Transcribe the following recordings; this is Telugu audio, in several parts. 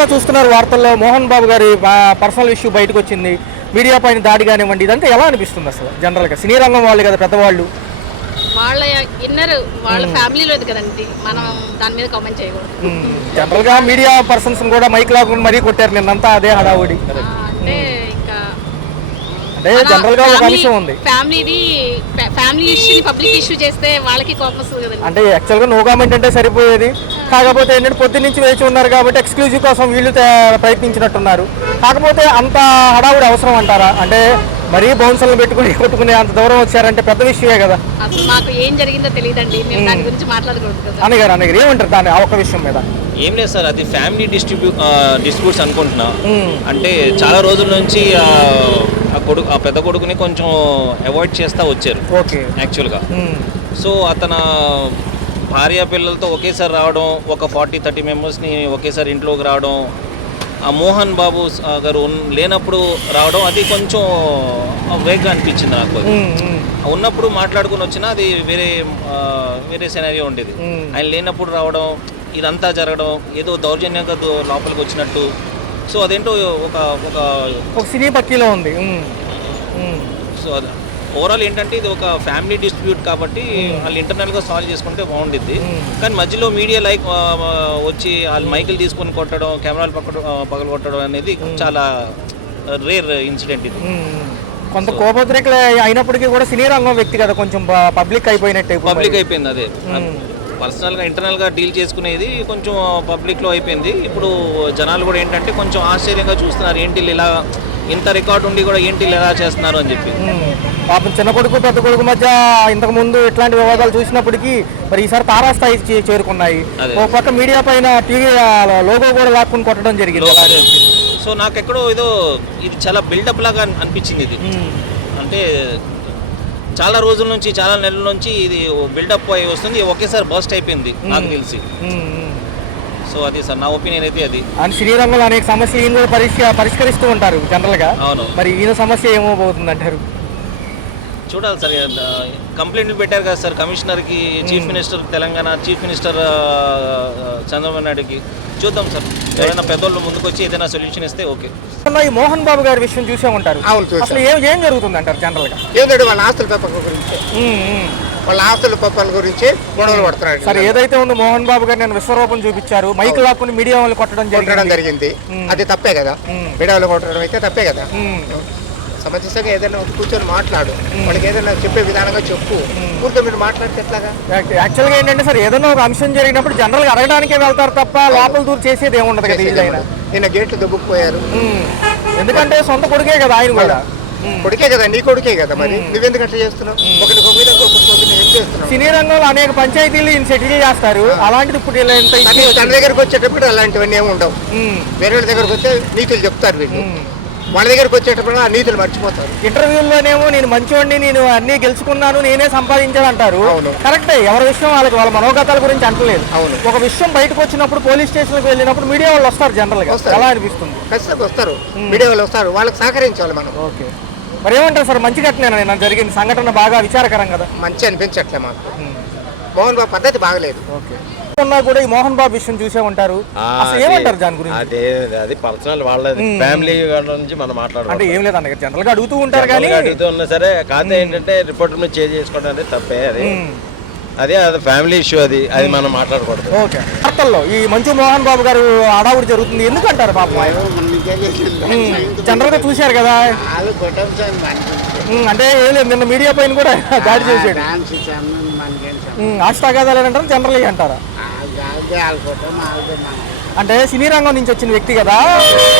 విధంగా చూస్తున్నారు వార్తల్లో మోహన్ బాబు గారి పర్సనల్ ఇష్యూ బయటకు వచ్చింది, మీడియా పైన దాడి కానివ్వండి, ఇదంతా ఎలా అనిపిస్తుంది అసలు జనరల్గా? సినీ రంగం వాళ్ళు కదా పెద్దవాళ్ళు, వాళ్ళ ఇన్నర్ వాళ్ళ ఫ్యామిలీలో కదండి, మనం దాని మీద కామెంట్ చేయకూడదు. జనరల్గా మీడియా పర్సన్స్ కూడా మైక్ లాగా మరీ కొట్టారు నిన్నంతా, అదే హడావుడి. అంటే ఇంకా అంటే జనరల్గా ఒక అంశం ఉంది, ఫ్యామిలీ ఇష్యూని పబ్లిక్ ఇష్యూ చేస్తే వాళ్ళకి కోపం వస్తుంది కదండి. అంటే యాక్చువల్గా నో కామెంట్ అంటే సరిపోయేది, కాకపోతే ఏంటంటే పొద్దు నుంచి వేచి ఉన్నారు కాబట్టి ఎక్స్క్లూజివ్ కోసం వీళ్ళు ప్రయత్నించినట్టున్నారు. కాకపోతే అంత హడావుడి అవసరం అంటారా? అంటే మరీ బౌన్సర్లు పెట్టుకుని కొట్టుకునే అంత దూరం వచ్చారంటే పెద్ద విషయమే కదా. అసలు మాకు ఏం జరిగిందో తెలియదండి, మేము దాని గురించి మాట్లాడకూడదు కదా. అన్నగారు ఏమంటారు దాని ఒక విషయం మీద? ఏం లేదు సార్, అది ఫ్యామిలీ డిస్ట్రిబ్యూట్స్ అనుకుంటున్నా. అంటే చాలా రోజుల నుంచి ఆ పెద్ద కొడుకుని కొంచెం అవాయిడ్ చేస్తూ వచ్చారు యాక్చువల్గా. సో అతను భార్య పిల్లలతో ఒకేసారి రావడం, ఒక 40-30 మెంబర్స్ని ఒకేసారి ఇంట్లోకి రావడం, ఆ మోహన్ బాబు గారు లేనప్పుడు రావడం, అది కొంచెం వేగ్గా అనిపించింది నాకు. ఉన్నప్పుడు మాట్లాడుకుని వచ్చినా అది వేరే సినారియో ఉండేది. ఆయన లేనప్పుడు రావడం, ఇదంతా జరగడం, ఏదో దౌర్జన్యంగా లోపలికి వచ్చినట్టు. సో అదేంటో ఒక సినీ పక్కీలో ఉంది. సో ఓవరాల్ ఏంటంటే ఇది ఒక ఫ్యామిలీ డిస్ప్యూట్ కాబట్టి వాళ్ళు ఇంటర్నల్గా సాల్వ్ చేసుకుంటే బాగుండిద్ది. కానీ మధ్యలో మీడియా వచ్చి వాళ్ళు మైకులు తీసుకొని కొట్టడం, కెమెరాలు పగలు కొట్టడం అనేది చాలా రేర్ ఇన్సిడెంట్ ఇది. కొంత కోపోద్రేకులు అయినప్పటికీ కూడా సినీ రంగం వ్యక్తి కదా, కొంచెం పబ్లిక్ అయిపోయింది. అదే పర్సనల్గా ఇంటర్నల్గా డీల్ చేసుకునేది కొంచెం పబ్లిక్లో అయిపోయింది. ఇప్పుడు జనాలు కూడా ఏంటంటే కొంచెం ఆశ్చర్యంగా చూస్తున్నారు, ఏంటి ఇలా ఇంత రికార్డు ఉండి కూడా ఏంటి ఎలా చేస్తున్నారు అని చెప్పి. పాపం చిన్న కొడుకు పెద్ద కొడుకు మధ్య ఇంతకు ముందు ఇట్లాంటి వివాదాలు చూసినప్పటికీ మరి ఈసారి తారాస్థాయి చేరుకున్నాయి. ఒక పక్క మీడియా పైన టీవీ లోగో కూడా లాక్కుని కొట్టడం జరిగింది. సో నాకు ఎక్కడో ఏదో ఇది చాలా బిల్డప్ లాగా అనిపించింది ఇది. అంటే చాలా రోజుల నుంచి, చాలా నెలల నుంచి ఇది బిల్డప్ అయి వస్తుంది, ఒకేసారి బస్ట్ అయిపోయింది నాకు తెలిసి. సో అది సార్ నా ఒపీనియన్ అయితే అది. అండ్ శ్రీరంగంలో అనేక సమస్యలు పరిష్కరిస్తూ ఉంటారు జనరల్గా. అవును, మరి ఈయన సమస్య ఏమోబోతుంది అంటారు? చూడాలి సార్. కంప్లైంట్లు పెట్టారు కదా సార్ కమిషనర్కి, chief minister Telangana, chief minister Chandrababu నాయుడుకి. చూద్దాం సార్, ఎవరైనా పెద్దోళ్ళు ముందుకు వచ్చి ఏదైనా సొల్యూషన్ ఇస్తే ఓకే. ఈ మోహన్ బాబు గారి విషయం చూసే ఉంటారు, అసలు ఏం జరుగుతుంది అంటారు జనరల్గా? ఏంటంటే వాళ్ళ ఆస్తుల పేపర్ల గురించి, వాళ్ళ ఆస్తుల పేపర్ల గురించి గొడవలు పడుతున్నాడు సార్. ఏదైతే ఉందో మోహన్ బాబు గారు నేను విశ్వరూపం చూపించారు, మైక్ లాక్కుని మీడియా వాళ్ళు కొట్టడం జరిగింది. అది తప్పే కదా, మీడియా వాళ్ళు కొట్టడం అయితే తప్పే కదా. సమంజసంగా ఏదైనా కూర్చొని మాట్లాడు, వాళ్ళకి ఏదైనా చెప్పే విధానంగా చెప్పు, ఊరికే మీరు మాట్లాడితే ఎట్లాగా? యాక్చువల్గా ఏంటంటే సార్, ఏదైనా ఒక అంశం జరిగినప్పుడు జనరల్గా అడగడానికే వెళ్తారు తప్ప లోపల దూరం చేసేది ఏముండదు కదా. నిన్న గేట్లు దొబ్బుకుపోయారు, ఎందుకంటే సొంత కొడుకే కదా ఆయన కూడా. కొడుకే కదా, నీ కొడుకే కదా, మరి నువ్వెందుకు అట్లా చేస్తున్నావు? ఒకరికి ఏం చేస్తున్నావు? సినీ రంగంలో అనేక పంచాయతీలు సెటిల్ చేస్తారు, అలాంటిది ఇప్పుడు తన దగ్గరకు వచ్చేటప్పుడు అలాంటివన్నీ ఏమి ఉండవు. వేరే వాళ్ళ దగ్గరకు వస్తే నీతులు చెప్తారు వీళ్ళు, వాళ్ళ దగ్గరకు వచ్చేటప్పుడు ఆ నీతులు మర్చిపోతారు. ఇంటర్వ్యూలోనేమో నేను మంచివాడిని, నేను అన్ని గెలుచుకున్నాను, నేనే సంపాదించాను అంటారు. కరెక్టే, ఎవరి విషయం వాళ్ళ మనోగతాల గురించి అంటలేదు. ఒక విషయం బయటకు వచ్చినప్పుడు పోలీస్ స్టేషన్కి వెళ్ళినప్పుడు మీడియా వాళ్ళు వస్తారు జనరల్ గా, ఎలా అనిపిస్తుంది? ఖచ్చితంగా వస్తారు, మీడియా వాళ్ళు వస్తారు, వాళ్ళకి సహకరించాలి మనం. ఓకే, మరి ఏమంటారు సార్, మంచి ఘటన జరిగిన సంఘటన బాగా విచారకరం కదా? మంచి అనిపించట్లే మాకు, మోహన్ బాబు పద్ధతి బాగలేదు. ఓకే, కూడా ఈ మోహన్ బాబు విషయం చూసే ఉంటారు, అసలు ఏమంటారు దాని గురించి? అది పర్సనల్ వాళ్ళ ఫ్యామిలీ నుంచి మనం మాట్లాడాలి. అంటే ఏం లేదన్న జనరల్ గా అడుగుతూ ఉంటారు కానీ, అడుగుతూ ఉన్నా సరే. కాకపోతే ఏంటంటే రిపోర్టర్ మీద చేంజ్ చేసుకోవడం అనేది తప్పే. అది ఫ్యామిలీ ఇష్యూ, అది మనం మాట్లాడకూడదు. ఓకే, వార్తల్లో ఈ మంచు మోహన్ బాబు గారు అడావుడి జరుగుతుంది ఎందుకంటారు పాపం? జనరల్ గా చూశారు కదా, అంటే ఏం లేదు, నిన్న మీడియా పైన కూడా దాడి చేశాడు. ఆస్టాగాదాలు అంటారు, జనరల్ అంటారా? అంటే సినీ రంగం నుంచి వచ్చిన వ్యక్తి కదా,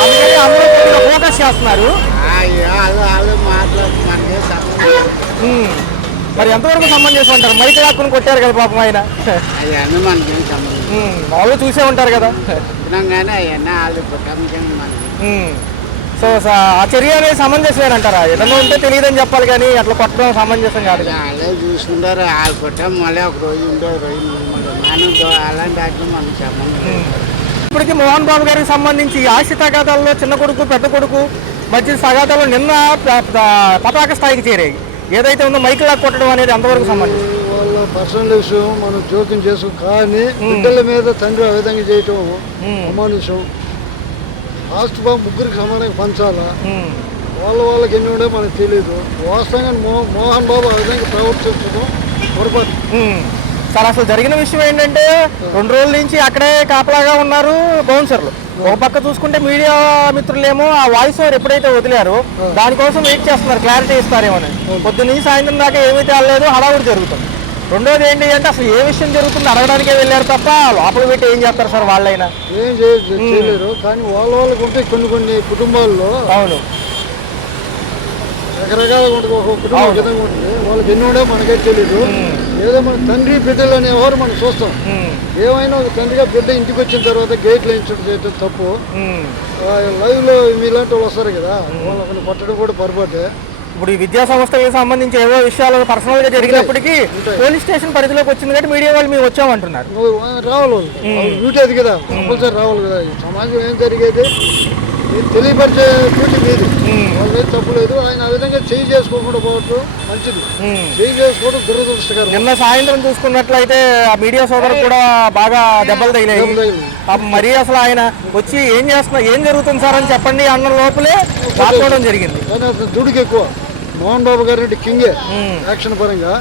అందుకని అందరూ ఫోకస్ చేస్తున్నారు. మరి ఎంతవరకు సమంజసం అంటారు? మైక్ లాక్కుని కొట్టారు కదా పాపం ఆయన, వాళ్ళు చూసే ఉంటారు కదా. సో ఆ చర్య అనేది సమంజసం అంటారా? ఏదన్నా ఉంటే తెలియదని చెప్పాలి కానీ అట్లా కొట్టడం సమంజసం కాదు. చూసుకుంటారు, వాళ్ళు కొట్టాం, మళ్ళీ ఒక రోజు ఉండే అలాంటి మనకు సంబంధం. ఇప్పటికీ మోహన్ బాబు గారికి సంబంధించి ఆస్తి తగాదాల్లో చిన్న కొడుకు పెద్ద కొడుకు మధ్య తగాదాలు నిన్న పతాక స్థాయికి చేరాయి. ఏదైతే ఉందో మైక్ లాక్ కొట్టడం అనేది అంతవరకు సంబంధించి వాళ్ళ పర్సనల్ విషయం మనం జోక్యం చేసుకో, కానీ బిడ్డల మీద తండ్రి ఆ విధంగా చేయటం అమానుషం. ఆస్తి బాబు ముగ్గురికి సమానంగా పంచాలా వాళ్ళకి ఎన్ని ఉండే మనకు తెలియదు. వాస్తవంగా మోహన్ బాబు ఆ విధంగా ప్రవర్తించడం పొరపాటు. సార్ అసలు జరిగిన విషయం ఏంటంటే 2 రోజుల నుంచి అక్కడే కాపలాగా ఉన్నారు బౌన్సర్లు. ఒక పక్క చూసుకుంటే మీడియా మిత్రులేమో ఆ వాయిస్ ఓవర్ ఎప్పుడైతే వదిలారో దానికోసం వెయిట్ చేస్తున్నారు, క్లారిటీ ఇస్తారేమని. పొద్దున్న నుంచి సాయంత్రం దాకా ఏమీ తేలలేదు, హడావుడి జరుగుతుంది. రెండోది ఏంటి అంటే అసలు ఏ విషయం జరుగుతుంది అడగడానికే వెళ్ళారు తప్ప లోపల పెట్టి ఏం చేస్తారు సార్ వాళ్ళైనా? ఏం చేయలేరు. కానీ వాళ్ళకి ఉంటే కొన్ని కుటుంబాల్లో అవును రకరకాలుగా ఉంటుంది. ఒక కుటుంబం విధంగా ఉంటుంది. వాళ్ళకి ఎన్ని ఉండే మనకే తెలియదు. ఏదో మన తండ్రి బిడ్డలు అనేవారు మనం చూస్తాం. ఏమైనా ఒక తండ్రిగా బిడ్డ ఇంటికి వచ్చిన తర్వాత గేట్లు వేయించడం చేయటం తప్పు. లైవ్ లో మీలాంటి వాళ్ళు వస్తారు కదా, వాళ్ళని పట్టడం కూడా పొరపాటే. ఇప్పుడు ఈ విద్యా సంస్థలకు సంబంధించి ఏవో విషయాలు పర్సనల్ గా జరిగినప్పటికీ పోలీస్ స్టేషన్ పరిధిలోకి వచ్చింది కాబట్టి మీడియా వాళ్ళు మేము వచ్చామంటున్నారు. రావాలి వాళ్ళు డ్యూటీ అది కదా, కంపల్సరీ రావాలి కదా. ఈ సమాజం ఏం జరిగేది తెలియపరిచే డ్యూటీ మీది. వాళ్ళ మీద తప్పు లేదు. ఆయన ఆ విధంగా చేయి చేసుకోకుండా పోవటం మంచిది. చేయి చేసుకోవడం దురదృష్టకరం. నిన్న సాయంత్రం చూసుకున్నట్లయితే ఆ మీడియా సోదరు కూడా బాగా దెబ్బలు తగిలాయి. మరీ అసలు ఆయన వచ్చి ఏం జరుగుతుంది సార్ అని చెప్పండి అన్న లోపలే కాకపోవడం జరిగింది. కానీ అతను దుడికి ఎక్కువ. మోహన్ బాబు గారి కింగే యాక్షన్ పరంగా.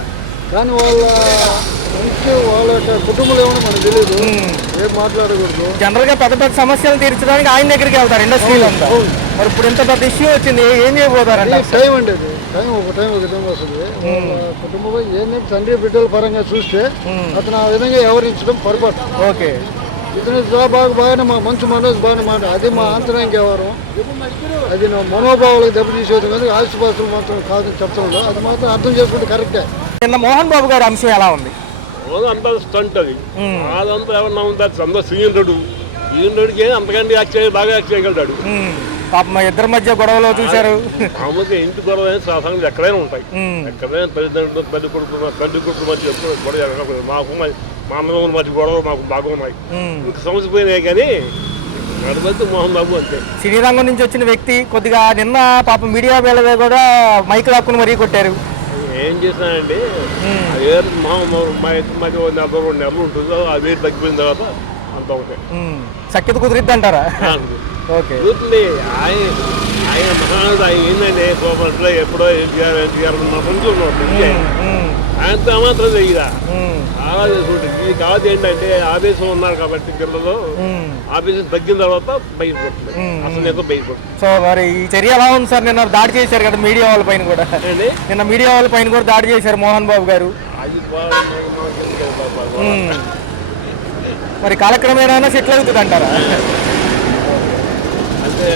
కానీ వాళ్ళ యొక్క కుటుంబంలో ఏమన్నా మనకు తెలియదు. ఏం మాట్లాడకూడదు. జనరల్ గా పెద్ద పెద్ద సమస్యలు తీర్చడానికి ఆయన దగ్గరికి వెళ్తారు ఇండస్ట్రీలో అంతా. మరి ఇప్పుడు ఇంత పెద్ద ఇష్యూ వచ్చింది, ఏం చేయబోతారంటే? టైం అండి అది. టైం ఒక విధంగా వస్తుంది. వాళ్ళ కుటుంబంలో ఏంటంటే తండ్రి బిడ్డల పరంగా చూస్తే అతను ఆ విధంగా వ్యవహరించడం పొరపాటు. ఓకే ఇతను బాగానే మా మంచి మనోజ్ బాగానే మాట. అది మా అంతరానికి వ్యవహారం. అది నా మనోభావాలకు దెబ్బతీసేది కానీ ఆస్తిపాస్తులు మాత్రం కాదని చెప్తున్నాడు. అది మాత్రం అర్థం చేసుకుంటే కరెక్టే. నిన్న మోహన్ బాబు గారి అంశం ఎలా ఉంది? అంతా స్టంట్ అది. అదంతా ఏమన్నా ఉంది, అంతా సీనియరుడు. ఈయనకి అంతకంటే బాగా యాక్ట్ చేయగలుగుతాడు. పాపం ఇద్దరి మధ్య గొడవలో చూశారు. మామూలుగా ఇంటి గొడవ సాధారణంగా ఎక్కడైనా ఉంటాయి. ఎక్కడైనా తల్లిదండ్రులు తండ్రి కొడుకుల మధ్య గొడవ మాకు మా అన్నదమ్ముల మధ్య గొడవ మాకు బాగా ఉన్నాయి. ఇంకా సమస్య పోయినాయి కానీ నడవద్దు మోహన్ బాబు అంతే. సినీ రంగం నుంచి వచ్చిన వ్యక్తి కొద్దిగా నిన్న పాపం మీడియా వేళ కూడా మైక్ లాక్కుని మరీ కొట్టారు. ఏం చేసినానండి, మా ఇద్దరి మధ్య 42 నెలలు ఉంటుందో ఆ వేరు తగ్గిపోయిన తర్వాత అంత ఉంటాయి. సఖ్యత కుదిరిద్ది అంటారా? చూస్తుంది ఆయన మహానుడు. ఆయన ఏంటంటే కోపంలో ఎప్పుడో ఎన్టీఆర్ ఆయనతో మాత్రం తెలియదా అలా చేసుకుంటుంది. ఇది కాదు ఏంటంటే ఆవేశం ఉన్నారు కాబట్టి జిల్లాలో ఆవేశం తగ్గిన తర్వాత బయటపడుతుంది. అసలు నేత బయటపడుతుంది. సో మరి ఈ చర్య ఎలా ఉంది సార్? నిన్న దాడి చేశారు కదా మీడియా వాళ్ళ పైన కూడా. నిన్న మీడియా వాళ్ళ పైన కూడా దాడి చేశారు మోహన్ బాబు గారు. మరి కాలక్రమేణా సెటిల్ అవుతుంది అంటారా? అంటే